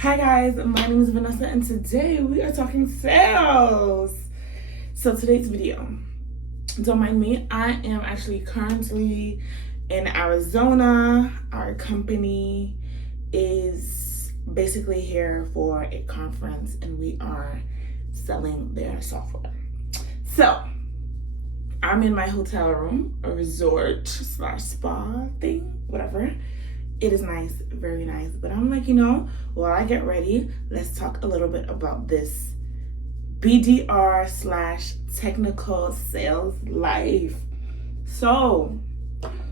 Hi guys, my name is Vanessa and today we are talking sales. So today's video, don't mind me, I am actually currently in Arizona. Our company is basically here for a conference and we are selling their software. So I'm in my hotel room, a resort / spa thing, whatever. It is nice, very nice. But I'm like, while I get ready, let's talk a little bit about this BDR / technical sales life. So,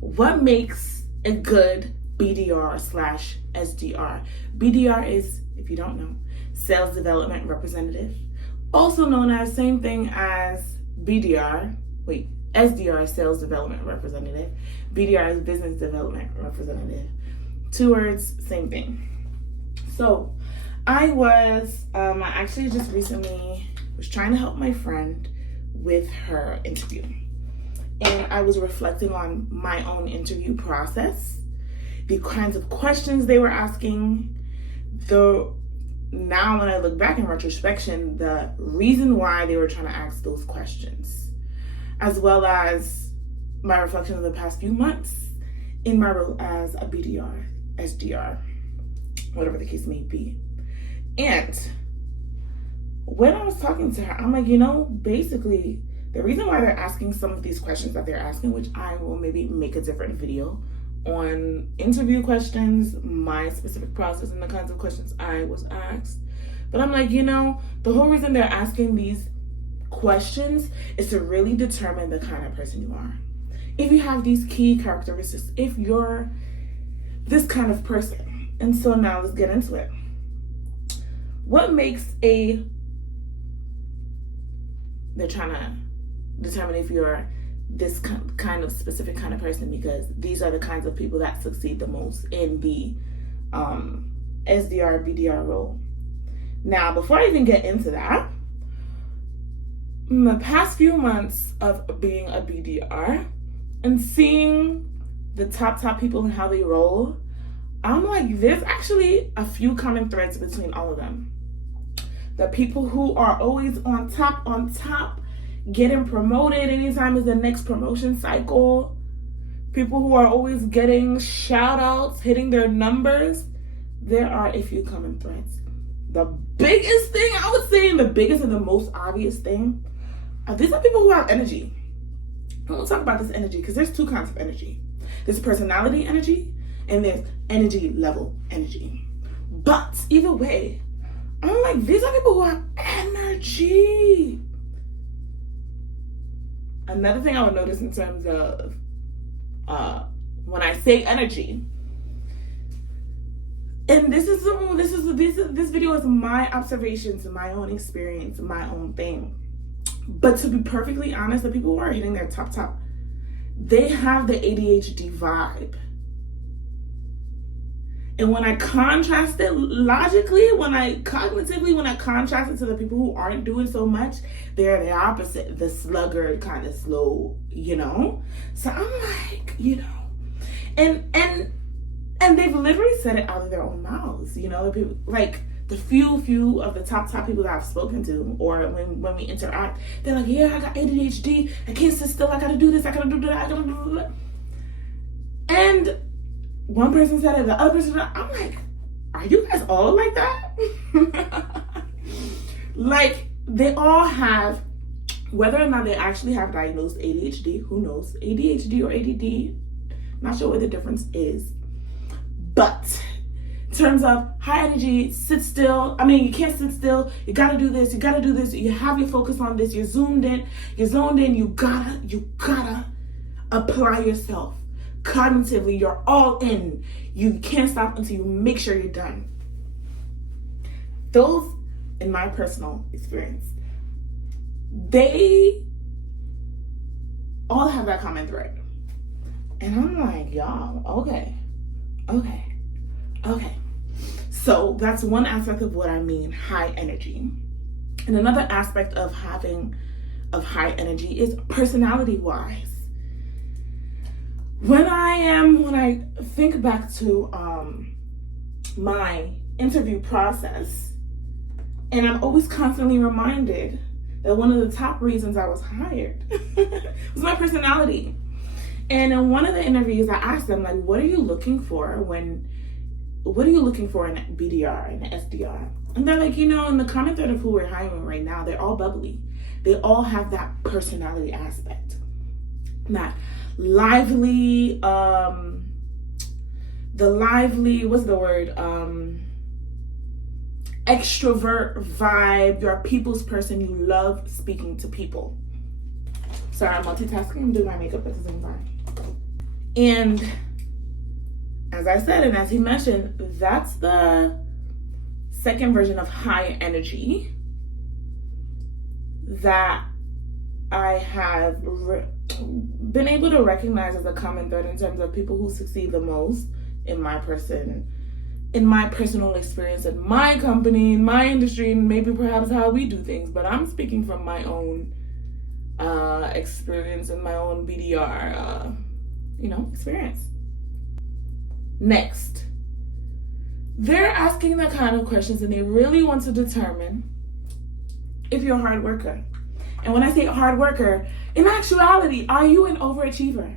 what makes a good BDR / SDR? BDR is, if you don't know, sales development representative, also known as same thing as SDR, sales development representative. BDR is business development representative. 2 words, same thing. So I actually just recently was trying to help my friend with her interview. And I was reflecting on my own interview process, the kinds of questions they were asking. Now when I look back in retrospection, the reason why they were trying to ask those questions, as well as my reflection of the past few months in my role as a BDR, SDR, whatever the case may be. And when I was talking to her, I'm like, basically the reason why they're asking some of these questions that they're asking, which I will maybe make a different video on interview questions, my specific process and the kinds of questions I was asked. But I'm like, the whole reason they're asking these questions is to really determine the kind of person you are. If you have these key characteristics, if you're this kind of person. And so now let's get into it. What makes they're trying to determine if you're this kind of specific kind of person, because these are the kinds of people that succeed the most in the SDR, BDR role. Now, before I even get into that, in the past few months of being a BDR and seeing the top people and how they roll, I'm like, there's actually a few common threads between all of them. The people who are always on top, getting promoted anytime is the next promotion cycle. People who are always getting shout outs, hitting their numbers. There are a few common threads. The biggest thing I would say, and the biggest and the most obvious thing, these are people who have energy. I want to talk about this energy because there's 2 kinds of energy. There's personality energy and there's energy level energy. But either way, I'm like, these are people who have energy. Another thing I would notice in terms of when I say energy, and this video is my observations, my own experience, my own thing. But to be perfectly honest, the people who are hitting their top, they have the ADHD vibe. And when I contrast it logically, when I contrast it to the people who aren't doing so much, they're the opposite, the sluggard, kind of slow, So I'm like, and they've literally said it out of their own mouths, the people, like the few of the top people that I've spoken to, or when we interact, they're like, yeah, I got ADHD, I can't sit still, I gotta do this, I gotta do that, I gotta do that. And one person said it, the other person said it. I'm like, are you guys all like that? Like, they all have, whether or not they actually have diagnosed ADHD, who knows, ADHD or ADD, not sure what the difference is. But in terms of high energy, sit still. You can't sit still. You gotta do this. You have your focus on this. You're zoomed in. You're zoned in. You gotta apply yourself. Cognitively, you're all in. You can't stop until you make sure you're done. Those, in my personal experience, they all have that common thread. And I'm like, y'all, okay. So that's one aspect of what I mean, high energy. And another aspect of high energy is personality-wise. When I think back to my interview process, and I'm always constantly reminded that one of the top reasons I was hired was my personality. And in one of the interviews, I asked them, like, what are you looking for in a BDR and an SDR? And they're like, in the common thread of who we're hiring right now, they're all bubbly. They all have that personality aspect. That lively, extrovert vibe. You're a people's person. You love speaking to people. Sorry, I'm multitasking. I'm doing my makeup at the same time. And as I said, and as he mentioned, that's the second version of high energy that I have been able to recognize as a common thread in terms of people who succeed the most in my personal experience, in my company, in my industry, and maybe perhaps how we do things. But I'm speaking from my own experience and my own BDR, experience. Next, they're asking the kind of questions and they really want to determine if you're a hard worker. And when I say hard worker, in actuality, are you an overachiever?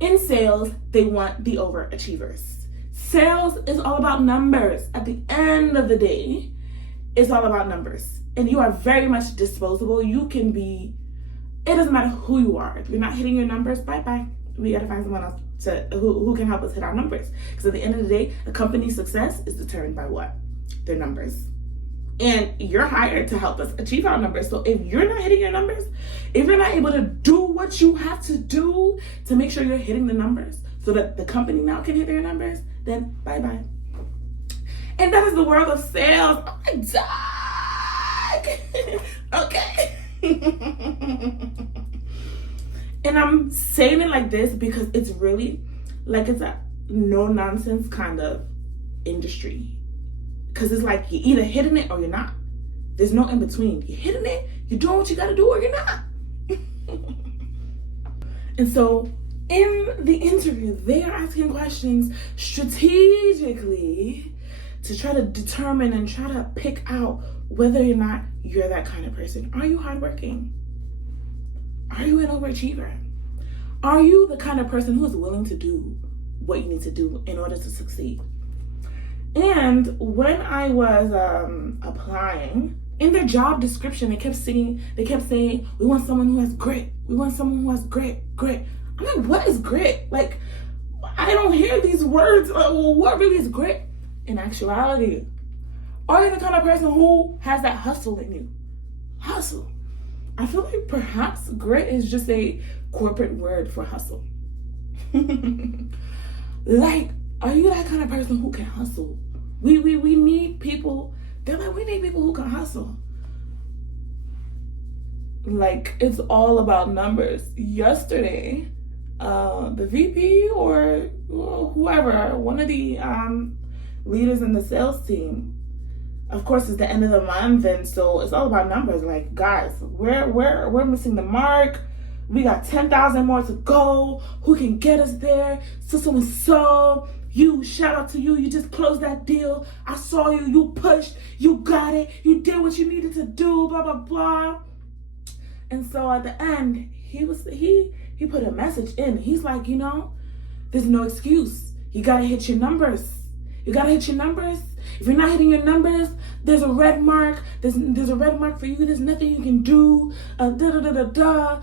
In sales, they want the overachievers. Sales is all about numbers. At the end of the day, it's all about numbers. And you are very much disposable. It doesn't matter who you are. If you're not hitting your numbers, bye-bye. We got to find someone else who can help us hit our numbers. Because at the end of the day, a company's success is determined by what? Their numbers. And you're hired to help us achieve our numbers. So if you're not hitting your numbers, if you're not able to do what you have to do to make sure you're hitting the numbers so that the company now can hit their numbers, then bye-bye. And that is the world of sales. Oh my God. Okay. And I'm saying it like this because it's really like it's a no-nonsense kind of industry. Because it's like you're either hitting it or you're not. There's no in between. You're hitting it, you're doing what you got to do, or you're not. And so in the interview, they are asking questions strategically to try to determine and try to pick out whether or not you're that kind of person. Are you hardworking? Are you an overachiever? Are you the kind of person who is willing to do what you need to do in order to succeed? And when I was applying, in their job description, they kept saying, we want someone who has grit. We want someone who has grit. I'm like, what is grit? Like, I don't hear these words. Well, what really is grit? In actuality, are you the kind of person who has that hustle in you? Hustle. I feel like perhaps grit is just a corporate word for hustle. Like, are you that kind of person who can hustle? We need people. They're like, we need people who can hustle. Like, it's all about numbers. Yesterday, the VP or whoever, one of the leaders in the sales team, of course, it's the end of the month, and so it's all about numbers. Like, guys, we're missing the mark. We got 10,000 more to go. Who can get us there? So, shout out to you. You just closed that deal. I saw you. You pushed. You got it. You did what you needed to do. Blah, blah, blah. And so at the end, he put a message in. He's like, there's no excuse. You got to hit your numbers. You got to hit your numbers. If you're not hitting your numbers, there's a red mark. There's a red mark for you. There's nothing you can do. Blah, blah, blah, blah.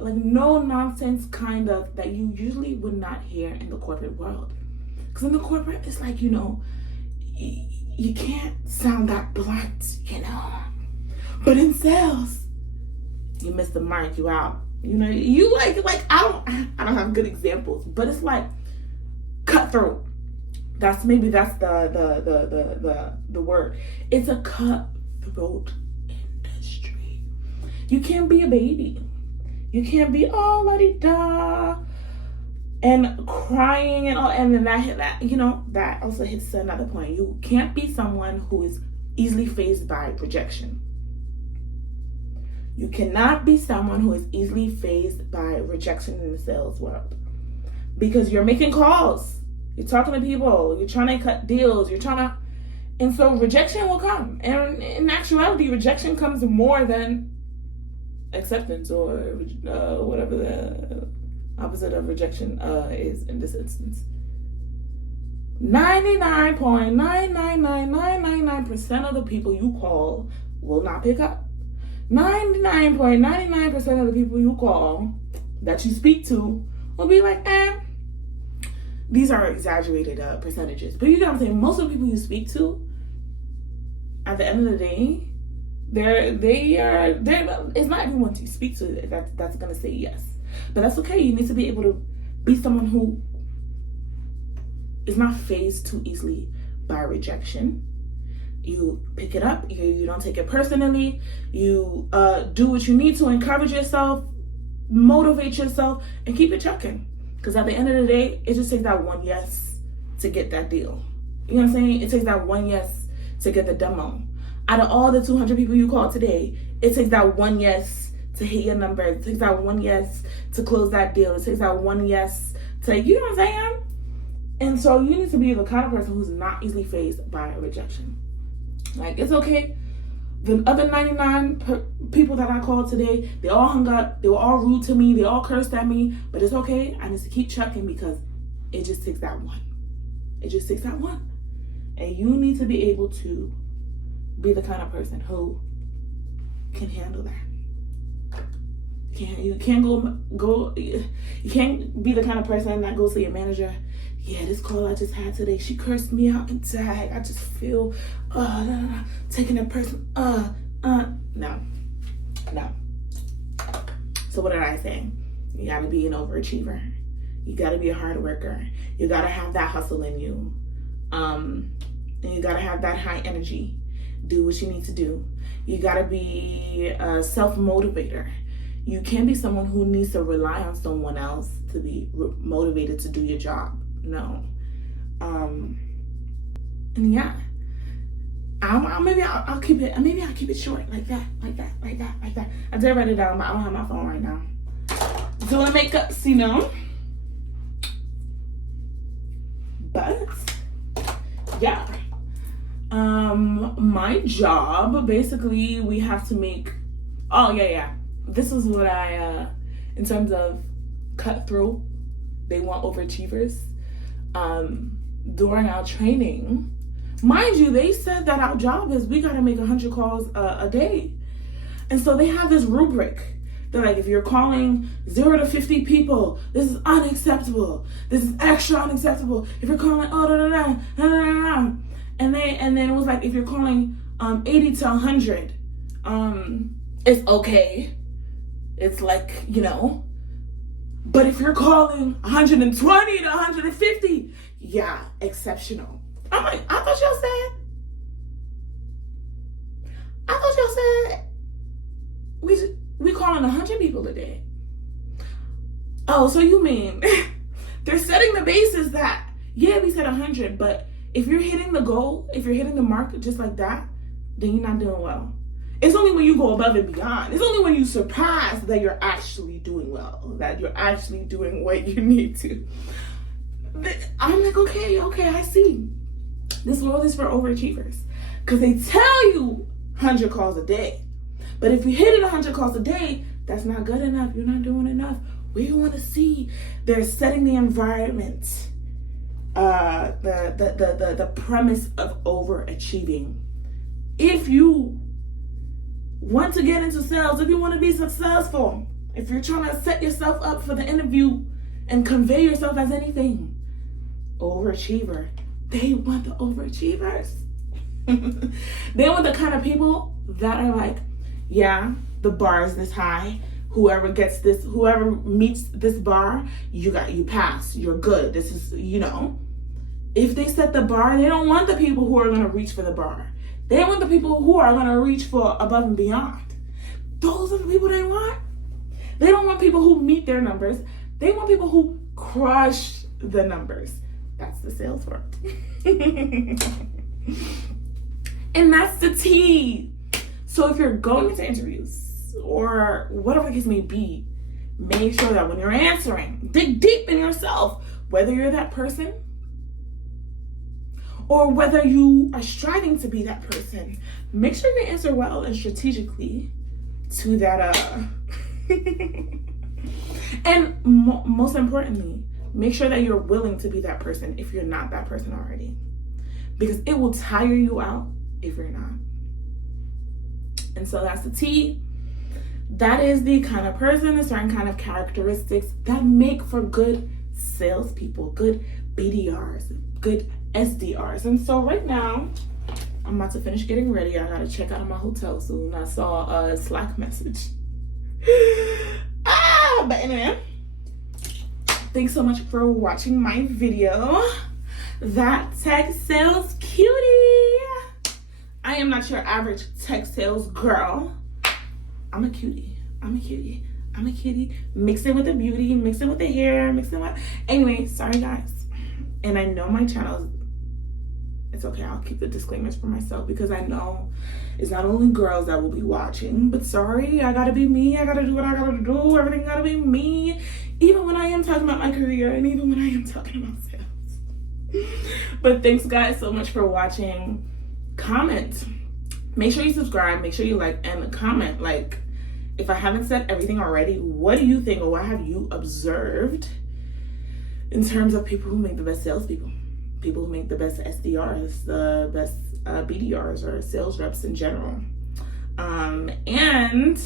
Like, no nonsense kind of that you usually would not hear in the corporate world. Because in the corporate, it's like, you can't sound that blunt, But in sales, you miss the mark, you out. You like I don't have good examples, but it's like cutthroat. That's the word. It's a cutthroat industry. You can't be a baby. You can't be all la-di-da and crying and all, and then that also hits another point. You can't be someone who is easily fazed by rejection. You cannot be someone who is easily fazed by rejection in the sales world, because you're making calls. You're talking to people. You're trying to cut deals. And so rejection will come. And in actuality, rejection comes more than acceptance, or whatever the opposite of rejection is in this instance. 99.999999% of the people you call will not pick up. 99.99% of the people you call that you speak to will be like, these are exaggerated percentages. But you know what I'm saying? Most of the people you speak to, at the end of the day, it's not everyone you speak to that's going to say yes. But that's okay. You need to be able to be someone who is not fazed too easily by rejection. You pick it up. You don't take it personally. You do what you need to encourage yourself, motivate yourself, and keep it trucking. Because at the end of the day, it just takes that one yes to get that deal. You know what I'm saying? It takes that one yes to get the demo. Out of all the 200 people you call today, it takes that one yes to hit your number. It takes that one yes to close that deal. It takes that one yes to, you know what I'm saying? And so you need to be the kind of person who's not easily fazed by rejection. Like, it's okay. The other 99 people that I called today, they all hung up. They were all rude to me. They all cursed at me. But it's okay. I need to keep trucking because it just takes that one. It just takes that one. And you need to be able to be the kind of person who can handle that. You can't be the kind of person that goes to your manager. Yeah, this call I just had today, she cursed me out in tag. I just feel taking it personal. No. So what did I say? You gotta be an overachiever. You gotta be a hard worker. You gotta have that hustle in you. And you gotta have that high energy. Do what you need to do. You gotta be a self-motivator. You can't be someone who needs to rely on someone else to be motivated to do your job. No. And yeah. I'll keep it. Maybe I'll keep it short, like that. I did write it down, but I don't have my phone right now. Doing makeups, you know. But yeah. My job, basically, we have to make. Oh yeah. This is what I, in terms of cut through, they want overachievers. During our training, mind you, they said that our job is we got to make 100 calls a day. And so they have this rubric. They're like, if you're calling 0 to 50 people, this is unacceptable. This is extra unacceptable. If you're calling, and then it was like, if you're calling 80 to 100, it's okay. It's like, you know. But if you're calling 120 to 150, yeah, exceptional. I'm like, I thought y'all said we calling 100 people a day. Oh, so you mean they're setting the basis that, yeah, we said 100, but if you're hitting the goal, if you're hitting the mark just like that, then you're not doing well. It's only when you go above and beyond. It's only when you surpass that you're actually doing well, that you're actually doing what you need to. I'm like, okay, I see. This world is for overachievers. Because they tell you 100 calls a day. But if you hit it 100 calls a day, that's not good enough. You're not doing enough. We want to see they're setting the environment, the premise of overachieving. If you want to get into sales, if you want to be successful, if you're trying to set yourself up for the interview and convey yourself as anything, overachiever. They want the overachievers. They want the kind of people that are like, yeah, the bar is this high. Whoever meets this bar, you pass. You're good. This is, you know. If they set the bar, they don't want the people who are going to reach for the bar. They want the people who are going to reach for above and beyond. Those are the people they want. They don't want people who meet their numbers. They want people who crush the numbers. That's the sales world. And that's the tea. So if you're going into interviews or whatever the case may be, make sure that when you're answering, dig deep in yourself, whether you're that person or whether you are striving to be that person, make sure you answer well and strategically to that. And most importantly, make sure that you're willing to be that person if you're not that person already, because it will tire you out if you're not. And so that's the T. That is the kind of person, a certain kind of characteristics that make for good salespeople, good BDRs, good SDRs. And so right now, I'm about to finish getting ready. I gotta check out of my hotel soon. I saw a Slack message. But anyway, thanks so much for watching my video. That tech sales cutie. I am not your average tech sales girl. I'm a cutie. Mix it with the beauty, mix it with the hair, mix it with... Anyway, sorry guys. And I know my channel, it's okay, I'll keep the disclaimers for myself because I know it's not only girls that will be watching, but sorry, I gotta be me, I gotta do what I gotta do, everything gotta be me, even when I am talking about my career and even when I am talking about sales. But thanks guys so much for watching. Comment. Make sure you subscribe, make sure you like, and comment, like, if I haven't said everything already, what do you think, or what have you observed in terms of people who make the best salespeople, people who make the best SDRs, the best BDRs or sales reps in general? And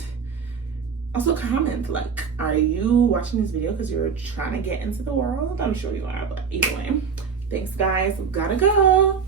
also comment, like, are you watching this video because you're trying to get into the world? I'm sure you are, but either way, thanks guys, gotta go.